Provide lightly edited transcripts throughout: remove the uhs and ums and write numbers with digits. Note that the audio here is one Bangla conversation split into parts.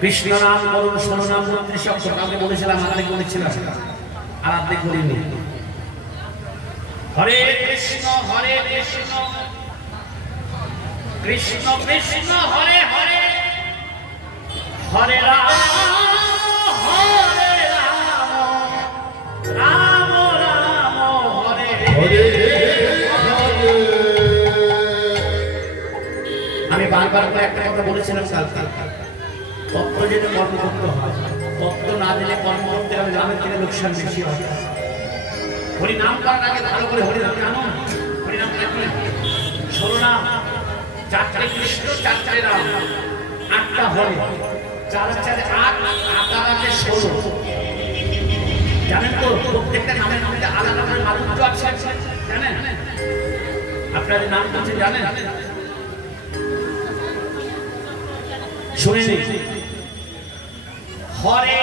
কৃষ্ণ নাম করুন, ষোলো নাম 29 অক্ষর। কালকে বলেছিলাম, আর্ধেক বলেছিলাম, আর আর্ধেক বলিনি। হরে কৃষ্ণ কৃষ্ণ কৃষ্ণ হরে হরে, হরে রাম রাম রাম হরে হরে। আমি বারবার করে একটা কথা বলেছিলাম কালকে, তত্ত্ব জেনে কর্ম করতে হয়, তত্ত্ব না জেনে কর্ম করতে হবে, লাভের থেকে লোকসান বেশি হয়। হরি নাম করার আগে ভালো করে হরি নাম জানো। হরি নাম কি? 16 নাম, 4টে কৃষ্ণ 4টে রাম, 8টা হরি, 4 আর 4 8, 8 আর 8 16। জানেন তো প্রত্যেকটা নামের মধ্যে আলাদা করে মাধুর্য আছে, জানেন? আপনাদের নাম বলছে জানেন? শুনেন, হরে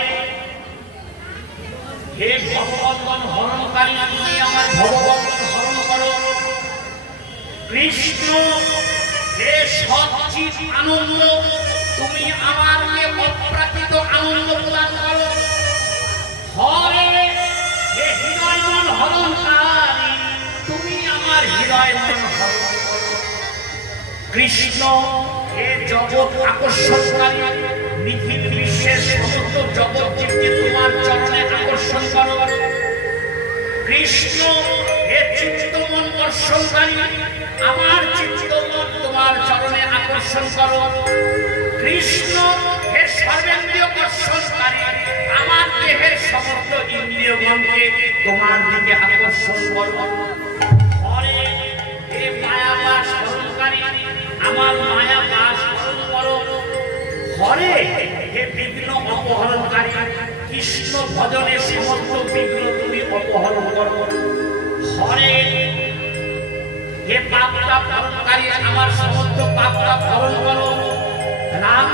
হে ভগবান হরণকারী, তুমি আমার ভগবান হরণ করো। কৃষ্ণ হে সচ্চিৎ আনন্দ, তুমি আমাকে অপ্রাকৃত আনন্দ প্রদান করো। হরে হে হৃদয়মন হরণকারী, তুমি আমার হৃদয়মন হরণ করো। কৃষ্ণ হে জগৎ আকর্ষণকারী, নিখিল বিশ্বের সমস্ত জগৎ জীবকে তোমার চরণে আকর্ষণ করো। কৃষ্ণ হে চিত্তমন কর্ষণকারী, আমার চিত্তমন তোমার চরণে আকর্ষণ করো। কৃষ্ণ হে সর্বেন্দ্রিয় কর্ষণকারী, আমার দেহের সমস্ত ইন্দ্রিয়গণকে তোমার দিকে আকর্ষণ করো। হরে হে মায়াবাস হরণকারী, আমার মায়াবাস হরণ করো। হরে হে বিঘ্ন অপহরণকারী, কৃষ্ণ ভজনের সমস্ত বিঘ্ন তুমি অপহরণ করো। হরে হে পাপ তাপ হরণকারী, আমার সমস্ত পাপ তাপ হরণ করো। রাম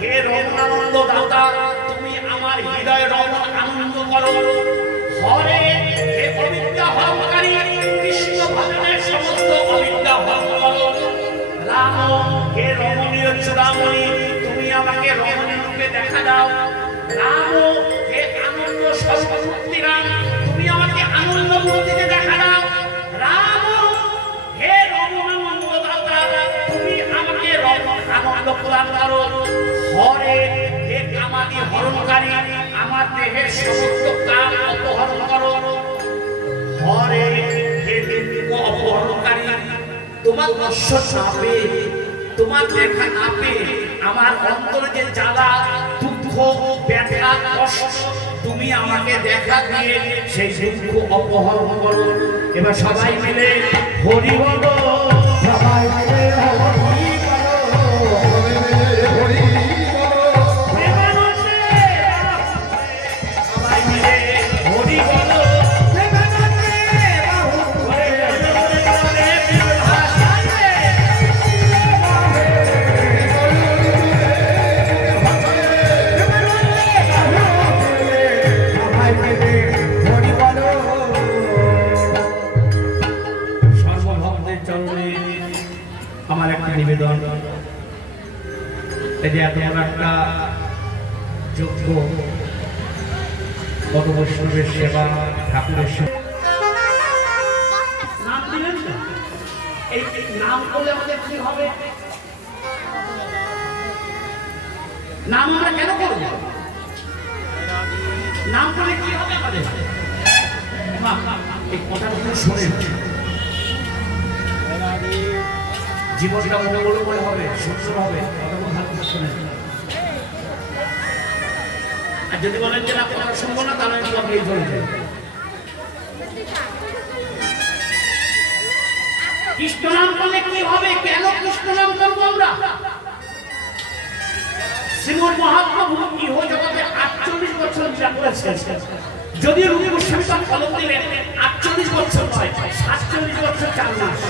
হে রমণানন্দ দাতা, তুমি আমার হৃদয় রমণ আনন্দ করো। হরে হে অবিদ্যা হরণকারী, কৃষ্ণ ভজনের সমস্ত অবিদ্যা হরণ করো। রাম হে রমণীয় চূড়ামণি, তুমি আমাকে রমণী রূপে দেখা দাও। রাম হে আনন্দ সর্বমূর্তি রাম, তুমি আমাকে আনন্দ মূর্তিতে দেখা দাও। রাম হে রমণানন্দ দাতা, তুমি আমাকে আনন্দ প্রদান করো। হরে হে কামাদি হরণকারী, আমার দেহের সমস্ত কাম অপহরণ করো। হরে হে দিব্য অপহরণকারী, তোমার দর্শন না পেয়ে, তোমার দেখা না পেয়ে আমার অন্তরে যে জ্বালা দুঃখ ব্যথা কষ্ট, তুমি আমাকে দেখা দিয়ে সেই দুঃখ অপহরণ করো। এবার সবাই মিলে হরি বলো, সবাই মিলে হরি নিবেদন। এই যে এত বড় একটা যোগ্য কত বৈষ্ণবের সেবা, ঠাকুরের সেবা, নাম দিলেন না? এই নাম করলে আমাদের কি হবে? নাম আমরা কেন করব? নাম করলে কি হবে আমাদের? এই কথাগুলো শোনেন, জীবনটা মঙ্গলময় হবে, সুন্দর হবে। আর যদি বলেন যে না কথা শুনবো না, তাহলে আপনি চলে যাবেন। কৃষ্ণ নাম করলে কি হবে? কেন কৃষ্ণ নাম করবো আমরা? শ্রীমদ মহাপ্রভু ইহ জগতে 48 বছর যা করেছেন, যদিও রূপী গোস্বামী তার ফলক দিলেন 48 বছর নয়, 47 বছর 4 মাস।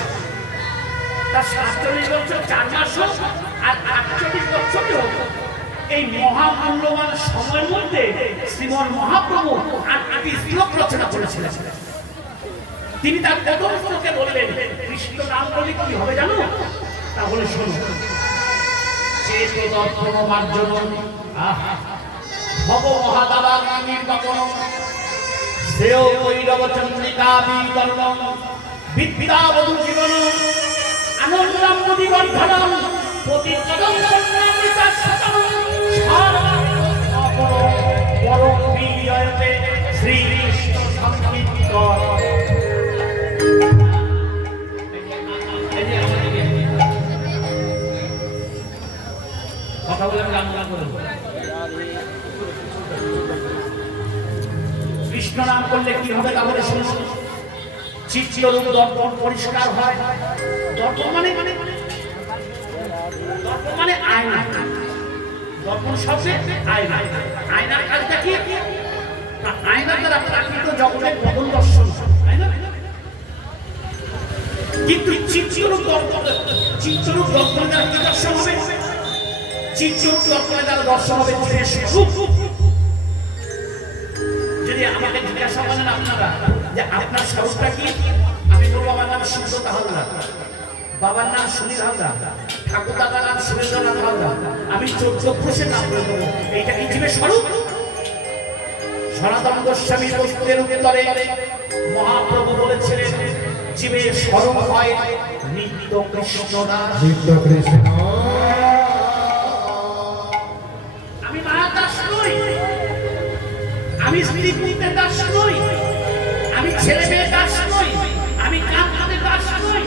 তার 47 বছর 4 মাস হোক আর 48 বছর হোক, এই মহামূল্যবান সময়ের মধ্যে শ্রীমদ মহাপ্রভু 8টি শ্লোক রচনা করেছিলেন। তিনি তার প্রথম শ্লোকে বললেন কৃষ্ণ নাম বলে কি হবে জানো? তাহলে শোনো, শ্বেত দর্পণ মার্জন ভব মহাদাবাগামীর বপন শ্রেয় কৈরব চন্দ্রিকা বিতরণ বিদ্যাবধূ জীবন আনন্দম মুদিবর্ধনম প্রতিপদম কন্যামৃতা শতম পরম বিজয়তে শ্রীকৃষ্ণ সংকীর্তন। কথা বলে আমি গান গান করব। কৃষ্ণ নাম করলে কি হবে তাহলে শুনুন। চিত্তরূপ দর্পণ পরিষ্কার হয়। দর্পণ মানে আয়না। দর্পণ শব্দে আয়না। আয়নার কাজটা কি? আয়নার দ্বারা প্রাকৃত জগতের বদল দর্শন হয়। কিন্তু চিত্তরূপ দর্পণের দ্বারা কি দর্শন হবে? চিত্তরূপ দর্পণের দ্বারা দর্শন হবে ধীরের স্বরূপ। যদি আমাকে জিজ্ঞাসা করেন আপনারা যে আপনার স্বরূপটা কি, আমি বলবো আমার নাম সুব্রত হালদার, বাবার নাম সুনীল হালদার, ঠাকুর দাদার নাম সুরেন্দ্রনাথ হালদার, আমি 14 ঘোষের নাম বলে দেবো। এইটা কি জীবের স্বরূপ? সনাতন গোস্বামী বস্তুদের উত্তরে মহাপ্রভু বলেছিলেন জীবের স্বরূপ হয় নিত্য কৃষ্ণ দাস। নিত্য কৃষ্ণ। আমি মায়া দাস নই, আমি স্ত্রী পুত্রের দাস নই, আমি ছেলে মেয়ের দাস নই, আমি কান্তাদের দাস নই,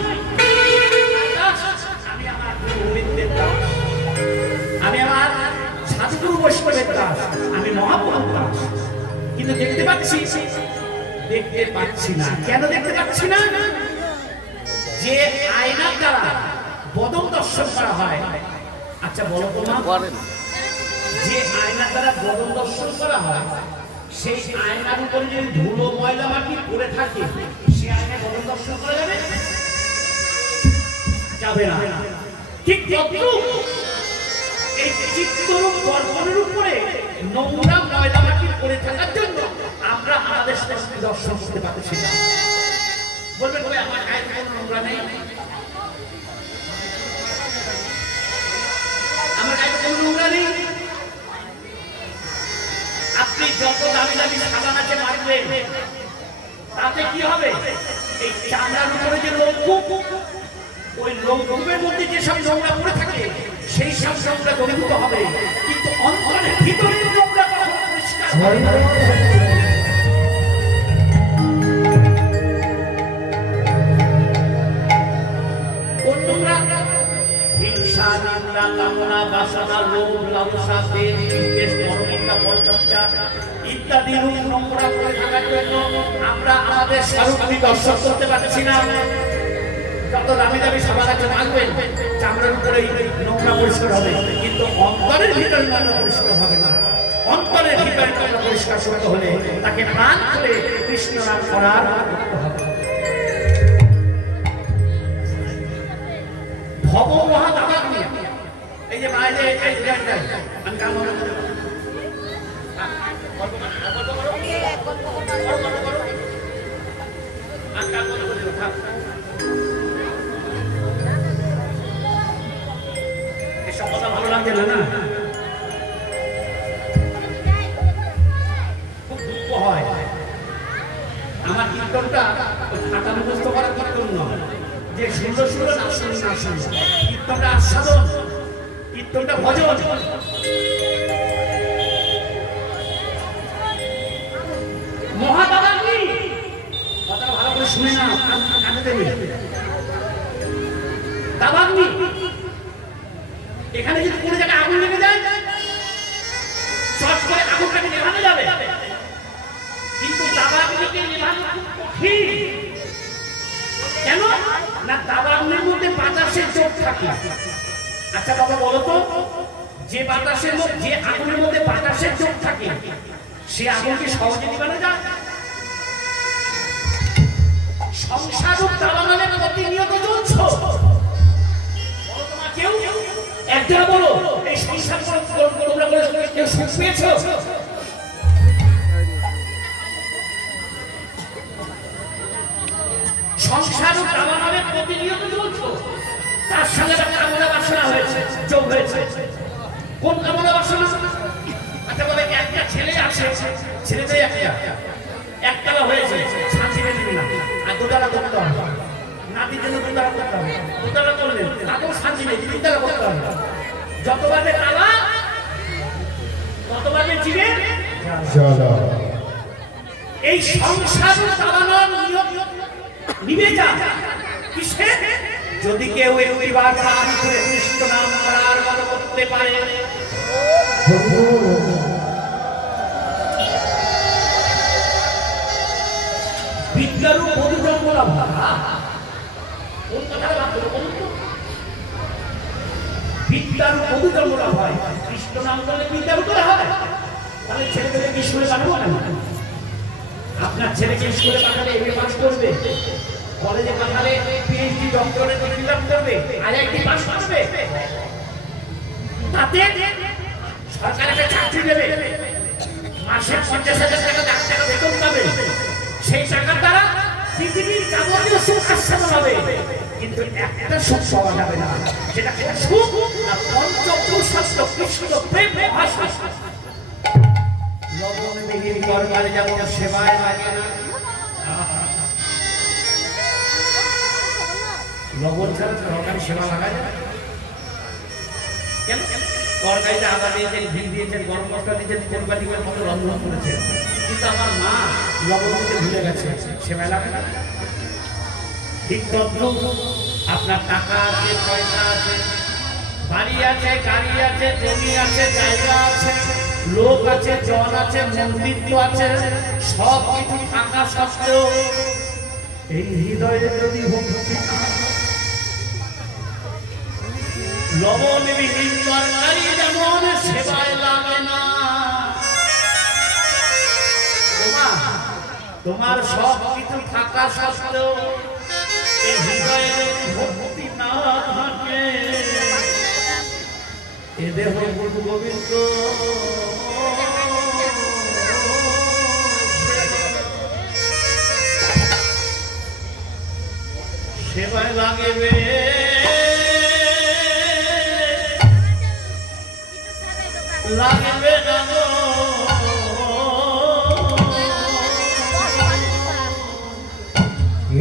আমি আমার গুরুদের দাস, আমি আমার সাধুগুরু বৈষ্ণবের দাস, আমি মহাপ্রভুর দাস। কিন্তু দেখতে পাচ্ছি না। কেন দেখতে পাচ্ছি না? যে আয়নার দ্বারা বদল দর্শন করা হয়। আচ্ছা বলো তো মা, যে আয়নার দ্বারা বদল দর্শন করা হয় সেই আয়নার উপরে যদি ধুলো ময়লা মাটি পড়ে থাকে সে আয়নায় বদল দর্শন করা যাবে? যাবে না। ঠিক এই চিত্তরূপ দর্পণের উপরে নোংরা ময়লা মাটি পড়ে থাকার জন্য আমরা আমাদের দর্শন করতে পারছি না। বলবেন বলে আমার গায়ে কোনো নোংরা নেই, আমার গায়ে কোনো নোংরা নেই। আপনি যত দামি দামি সাদা নাচে মারবেন তাতে কি হবে? এই চামড়ার উপরে যে লোমকূপ, ওই লোমকূপের মধ্যে যেসব নোংরা পড়ে থাকে সেই সব নোংরা দূরীভূত হবে, কিন্তু অন্তরের ভিতরে নোংরা কখনো পরিষ্কার হয় না। কোন নোংরা? হিংসা, নিন্দা, কামনা, বাসনা, লোভ, লালসা, দেশ, বিদ্বেষ, পরনিন্দা, পরচর্চা ইত্যাদি রূপ নোংরা করে থাকার জন্য আমরা আমাদের স্বরূপটি দর্শন করতে পারছি না। যত দামি দামি সাবান আছে মাখবেন চামড়ার উপরে নোংরা পরিষ্কার হবে, কিন্তু অন্তরের ভিতরে নোংরা পরিষ্কার হবে না। অন্তরের ভিতরে নোংরা পরিষ্কার করতে হলে তাকে প্রাণ করে কৃষ্ণ নাম করার হবে। ভব মহাদাবাগ নিয়ে এই যে মায়ের এই জায়গায় আমি কাম করে এসব কথা ভালো লাগছে না? খুব দুঃখ হয়। আমার কীর্তনটা খাতা মুখস্থ করার কীর্তন নয়, যে সুন্দর সুন্দর নাচ কীর্তনটা আস্বাদন, কীর্তনটা ভজন। মহাদাবাগ্নি কথা ভালো করে শুনে না, কানে দেবে। দাবাগ্নি এখানে যদি কোনো জায়গায় আগুন লেগে যায় চট করে আগুনটাকে নেভানো যাবে, কিন্তু দাবাগ্নিকে নেভানো খুব কঠিন। কেন না? দাবাগ্নির মধ্যে বাতাসের চোখ থাকে। আচ্ছা বাবা বলো তো, যে বাতাসের মধ্যে, যে আগুনের মধ্যে বাতাসের চোখ থাকে সে আগুনকে সহজে নিভানো যায়? সংসারূপ দাবানলে প্রতিনিয়ত জ্বলছ। কেউ একজন বলো এই সংসার তোমরা কেউ সুখ পেয়েছ? সংসারূপ দাবানলে প্রতিনিয়ত জ্বলছ, তার সঙ্গে কামনা বাসনা হয়েছে, যোগ হয়েছে। কোন কামনা বাসনা? আচ্ছা বলে একটা ছেলে আছে, ছেলেটাই একতলা হয়েছে, শান্তি পেলেন না, আর দুতলা করতে হবে। নাতির জন্য দুতলা করতে হবে, দুতলা করলেন তাতেও শান্তি নেই, তিনতলা করতে হবে। যতবারে তালা ততবারে চিনে এই সংসার চালানোর নিয়ম নিবে যা কিসে? যদি কেউ একবার প্রাণ করে কৃষ্ণ নাম করার বল করতে পারে, বিদ্যারু মধুজন্ম লাভ। কোন কথাটা ভাবতে বলুন তো? বিদ্যারু মধুজন্ম লাভ হয়। কৃষ্ণ নাম করলে বিদ্যারু করে হয়। তাহলে ছেলেকে স্কুলে পাঠাবো না? আপনার ছেলেকে স্কুলে পাঠালে এমএ পাস করবে, কলেজে পাঠালে পিএইচডি ডক্টরেট ডিগ্রি লাভ করবে, আইআইটি পাস করবে, তাতে সরকার একটা চাকরি দেবে, মাসে 50,000 টাকা ডাক্তার বেতন পাবে। সেই টাকার দ্বারা পৃথিবীর যাবতীয় সুখ আস্বাদন হবে, কিন্তু একটা সুখ পাওয়া যাবে না। সেটা সুখ না পঞ্চভূষণ কৃষ্ণ প্রেম ভাষা। লবণবিহীন তরকারি যেমন সেবায় লাগে না, লবণ ছাড়া তরকারি সেবা লাগায় না। কেন? তরকারিতে আদা দিয়েছেন, ঘি দিয়েছেন, গরম মশলা দিয়েছেন, কোরবানির মতো রন্ধন করেছেন, কিন্তু আমার মা লবণ দিতে ভুলে গেছে, সেবা লাগে না। ঠিক তদ্রূপ আপনার টাকা আছে, পয়সা আছে, বাড়ি আছে, গাড়ি আছে, জমি আছে, জায়গা আছে, লোক আছে, জন আছে, মন্দির আছে, সব কিছু থাকা সত্ত্বেও এই হৃদয়ে যদি ভক্তি লবণবিহীন তরকারি যেমন সেবায় লাগে না। তোমার সব কিছু থাকা সত্ত্বেও এই হৃদয়ে ভক্তি না থাকে, এ দেহ গুরু গোবিন্দ সেবায় লাগবে লাগবে না গো।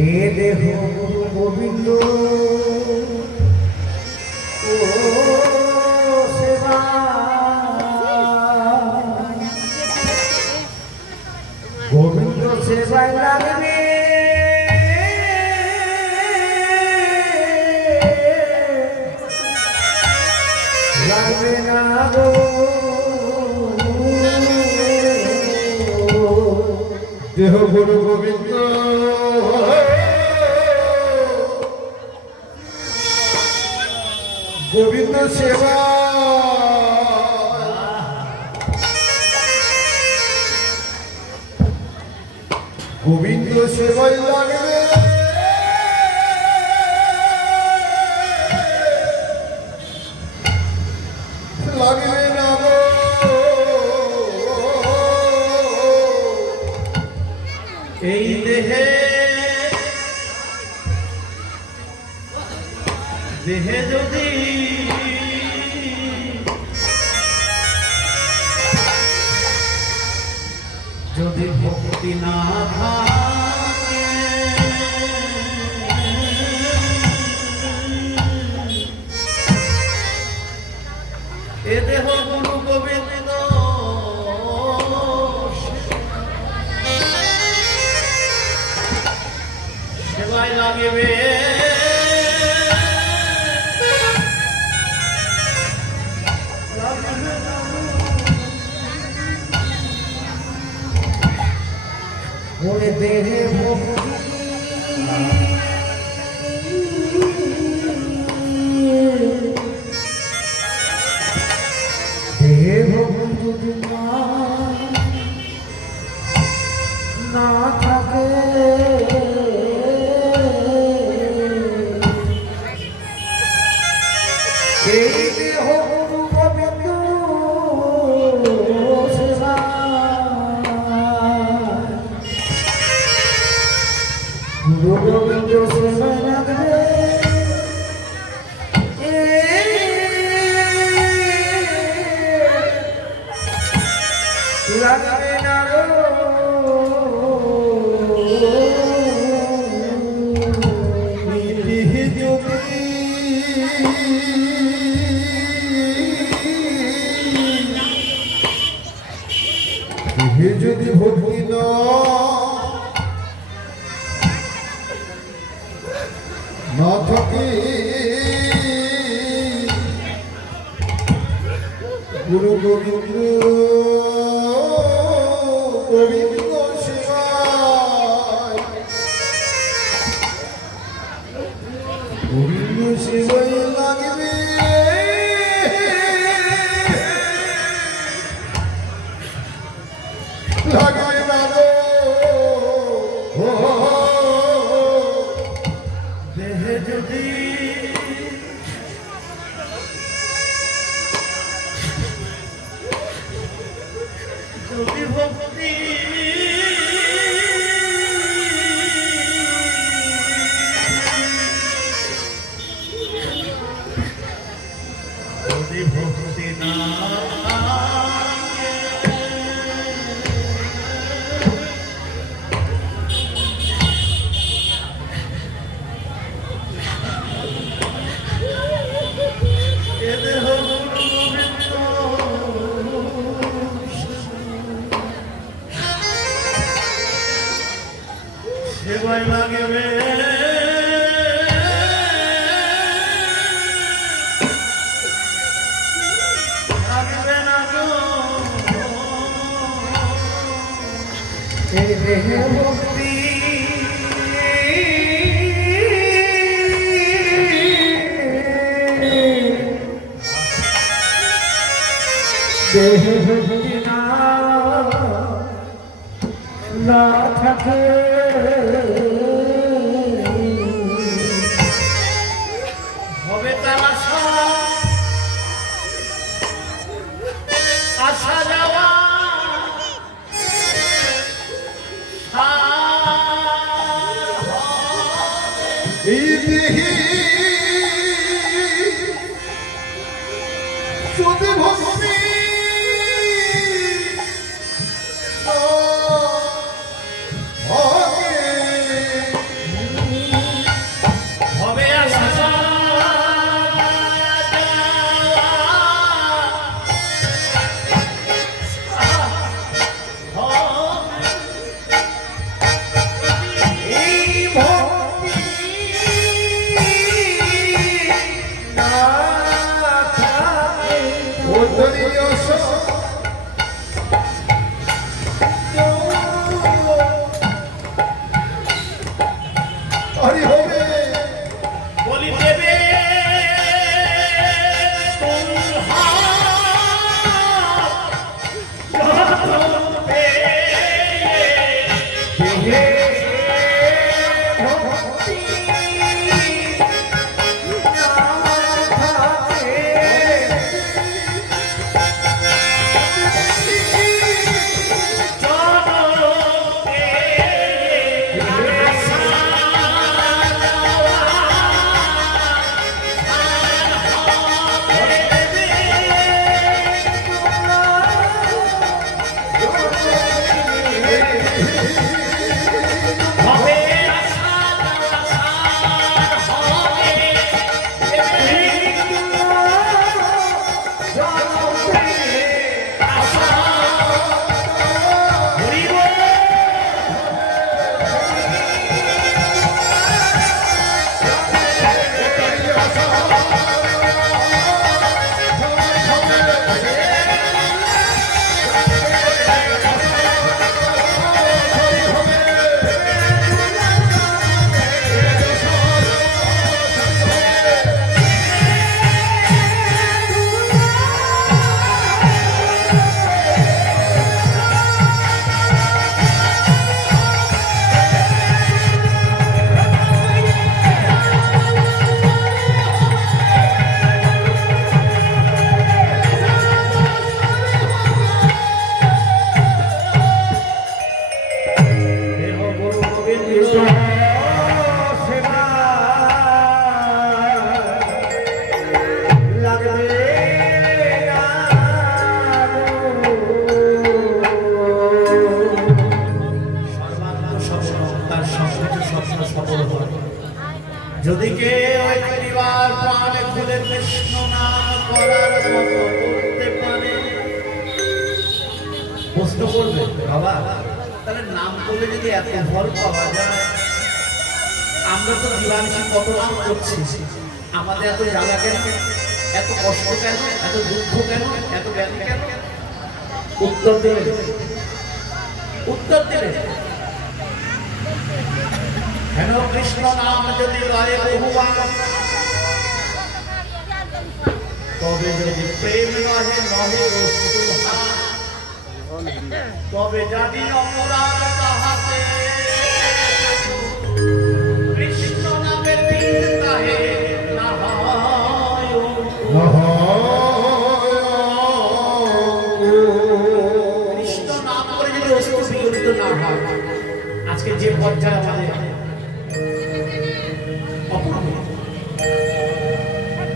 এ দেহ গোবিন্দ ও সেবা গোবিন্দ সেবায় লাগবে লাগবে না গো। দেহ গুরু গোবিন্দ গোবিন্দ সেবা গোবিন্দ সেবাই লাগবে লাগবে না গো। এই দেহে দেহে যদি যদি ভক্তি না থাকে, এ দেহ গুরু গোবিন্দ সেবায় লাগিবে ওরে দেহে ভক্তি দেহে ভক্তি যদি না থাকে, এই দেহ গুরু গোবিন্দ সেবা গুরু গোবিন্দ সেবা লাগবে। লাগবে না গো নিধি যদি হে যদি ভক্তি না থাকে গুরু গোবিন্দ গোবিন্দ শিবায় গোবিন্দ শিবায় লাগবে লাগবে না গো দেহে যদি যদি ভক্তি যদি ভক্তি না সেবাই লাগবে লাগবে না গো এই দেহে ভক্তি দেহে ভক্তি না থাকে হবে তার আশা আসা যাওয়া এই দেহে যদি ভক্তি হবে আসা এই ভক্তি না থাকে যদি কেউ একটিবার প্রাণে খুলে কৃষ্ণ নাম করার মতো করতে পারে, প্রশ্ন করবে বাবা তাহলে নাম করলে যদি এত ফল পাওয়া যায়, আমরা তো দিবানিশি কত নাম করছি, আমাদের এত জ্বালা কেন, এত কষ্ট কেন, এত দুঃখ কেন, এত ব্যাধি কেন? উত্তর দেবে, উত্তর দেবে। কেন কৃষ্ণ নাম যদি লয়ে বহুবার, তবে যদি প্রেম নহে নহে বস্তুহা, তবে জানি অপরাধ তাহাতে, কৃষ্ণ নামের বীর তাহে না হয় কৃষ্ণ নাম করে যদি অস্ত্র বিগলিত না হয়, আজকে যে পর্যায়ে আমাদের অপূর্ব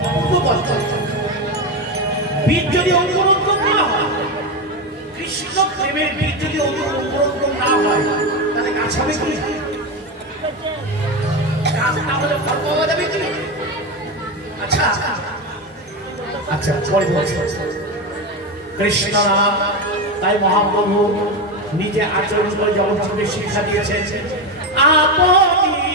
অপূর্ব পর্যায়ে বীর যদি অনুরোধ না হয়, কৃষ্ণ প্রেমের বীর যদি অনুরোধ না হয়, তাহলে গাছ হবে কি? গাছ না হলে ফল পাওয়া যাবে কি? আচ্ছা আচ্ছা পরে বলছি। কৃষ্ণ নাম তাই মহাপ্রভু নিজে আচরণ করে জগৎকে শিক্ষা দিয়েছেন। আপনি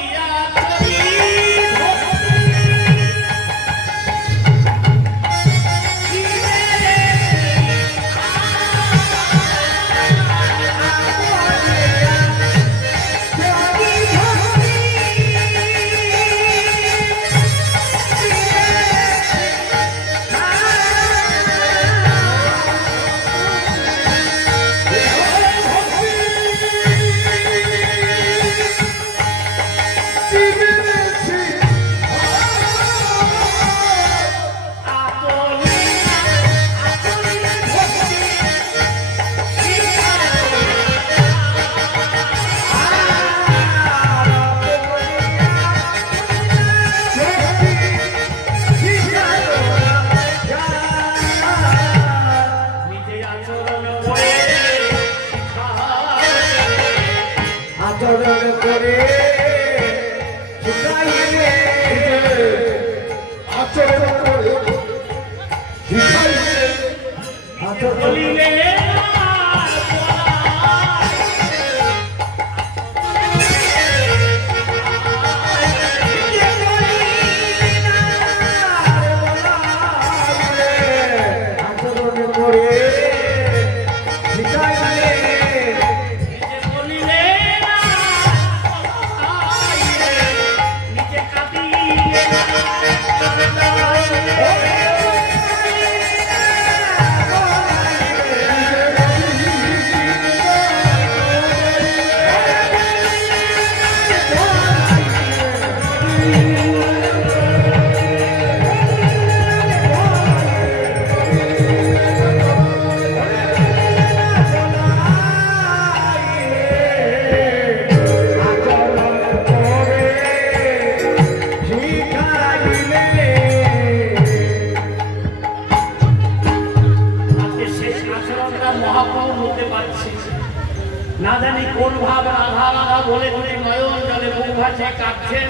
না জানি কোন ভাবে আধা আধা বলে বলে নয়ন জলে মুখ ভাসে কাটছেন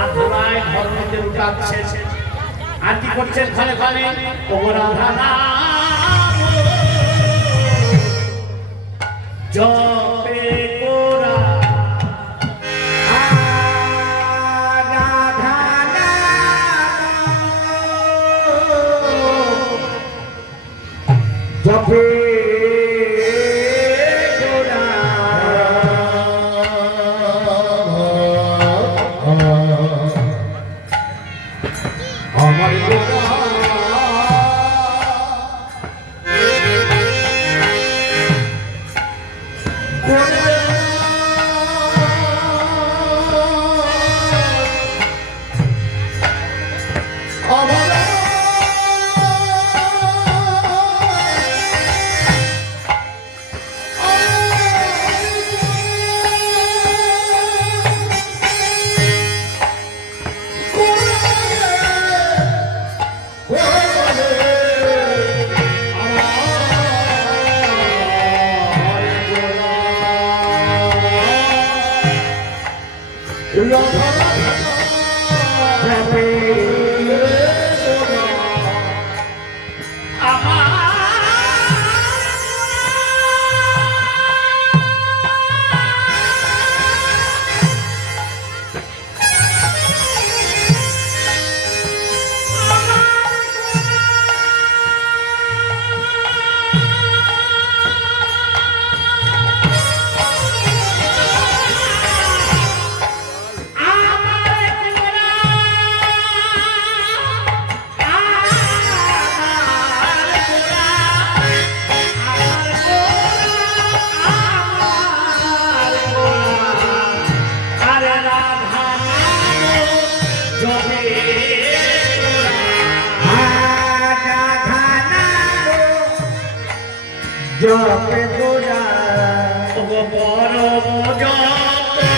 আর ধোলায় ঘর মধ্যে উঠাচ্ছেন, আর কি করছেন খালে খালে ও রাধা নাম জপে কোরা রাধা নাম জপে জপে গোরা ওগো পরম জপে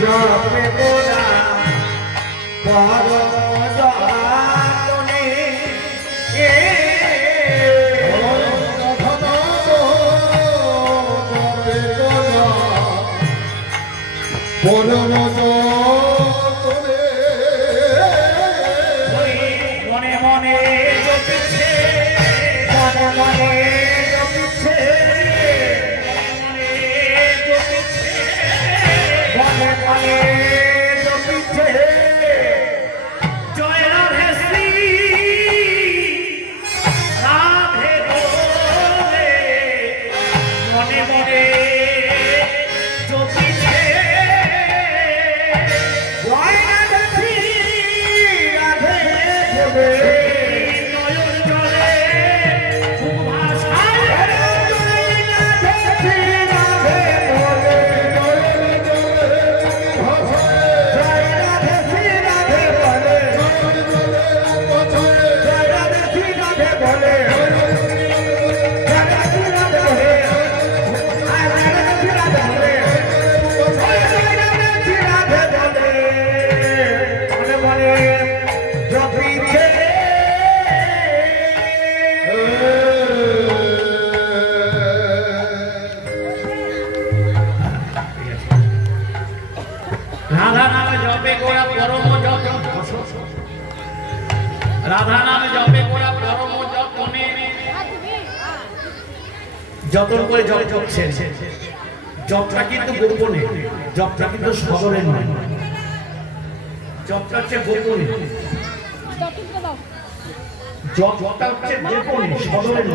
জপে গোরা পরম জপনে পরম জপনে মনে মনে জপিছে মনে মনে জপিছে মনে জপিছে মনে মনে জপিছে জয় রাধে শ্রী রাধে গোরে মনে মনে জপিছে জয় রাধে শ্রী রাধে দেবে নয়ন জলে খুব ভাষায় জয় রাধে শ্রী রাধে বলে জয় রাধে শ্রী রাধে বলে জয় রাধে শ্রী রাধে বলে জয় রাধে শ্রী রাধে বলে আয় রাধে শ্রী রাধে বলে জয় রাধে শ্রী রাধে বলে মনে মনে জপিছে রাধা নামে জপে গোরা পরম যতন রাধা নামে জপে গোরা পরম যতনে যতন করে জপ করছেন জপটা কিন্তু গোপনে জপটা কিন্তু সদরে নয় জপটা হচ্ছে গোপনে জপটা হচ্ছে গোপনে সদরে নয়